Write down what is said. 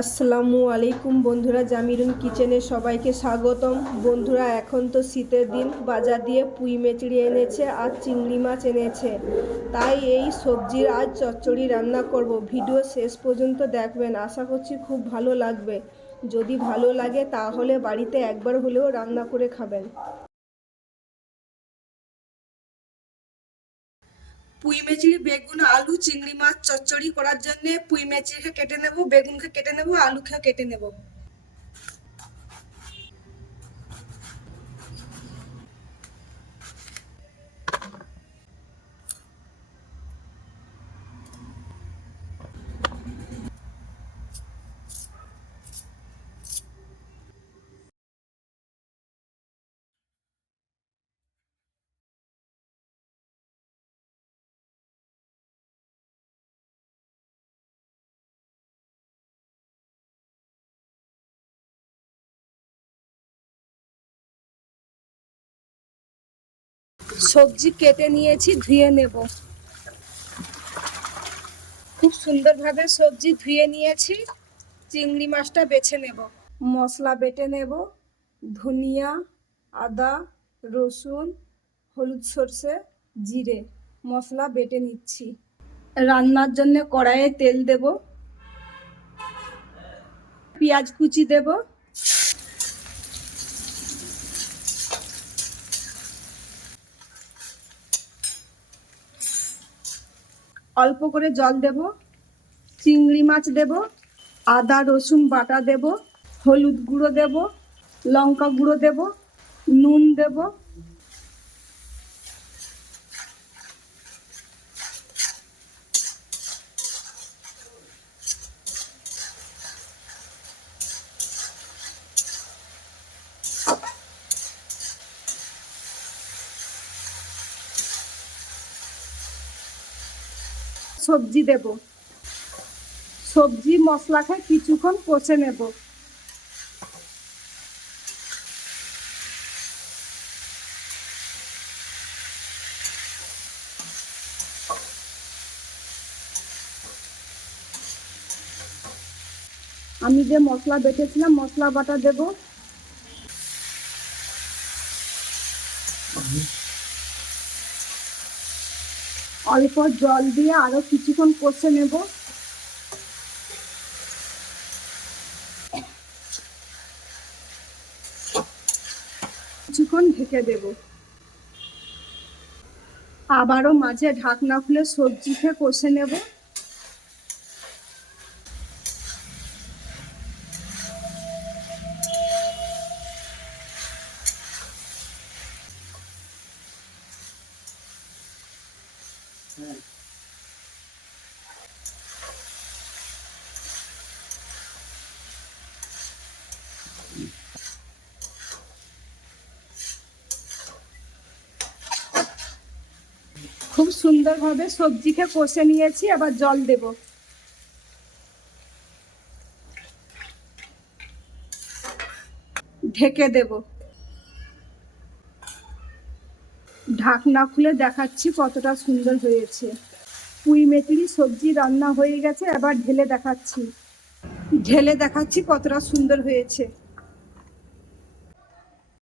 আসসালামু আলাইকুম বন্ধুরা, জামিরুন কিচেনে সবাইকে স্বাগতম। বন্ধুরা, এখন তো শীতের দিন, বাজার দিয়ে পুঁই মেচড়ি এনেছে আর চিংড়ি মাছ এনেছে, তাই এই সবজির আজ চচ্চড়ি রান্না করব। ভিডিও শেষ পর্যন্ত দেখবেন, আশা করছি খুব ভালো লাগবে। যদি ভালো লাগে তাহলে বাড়িতে একবার হলেও রান্না করে খাবেন। পুঁই মেচড়ি, বেগুন, আলু, চিংড়ি মাছ চচ্চড়ি করার জন্য পুঁই মেচড়িকে কেটে নেব, বেগুনকে কেটে নেব, আলুকে কেটে নেব। সবজি কেটে নিয়েছি, ধুয়ে নেব। খুব সুন্দরভাবে সবজি ধুয়ে নিয়েছি। চিংড়ি মাছটা বেছে নেব। মশলা বেটে নেব। ধনিয়া, আদা, রসুন, হলুদ, সর্ষে, জিরে মশলা বেটে নিচ্ছি। রান্নার জন্য কড়াইয়ে তেল দেব, পেঁয়াজ কুচি দেব, অল্প করে জল দেব, চিংড়ি মাছ দেব, আদা রসুন বাটা দেব, হলুদ গুঁড়ো দেব, লঙ্কা গুঁড়ো দেব, নুন দেব। সবজি দেব, সবজি মশলাকে কিছুক্ষণ কষে নেব। আমি যে মশলা বেটেছিলাম মশলা বাটা দেব, অল্প জল দিয়ে আরো কিছুক্ষণ কষে নেব। কিছুক্ষণ ঢেকে দেব। আবারও মাঝে ঢাকনা খুলে সবজিকে কষে নেব। খুব সুন্দরভাবে সবজিকে কষে নিয়েছি, আবার জল দেব। ঢেকে দেব। ঢাকনা খুলে দেখাচ্ছি কতটা সুন্দর হয়েছে। পুঁই মেথির সবজি রান্না হয়ে গেছে, এবার ঢেলে দেখাচ্ছি কতটা সুন্দর হয়েছে।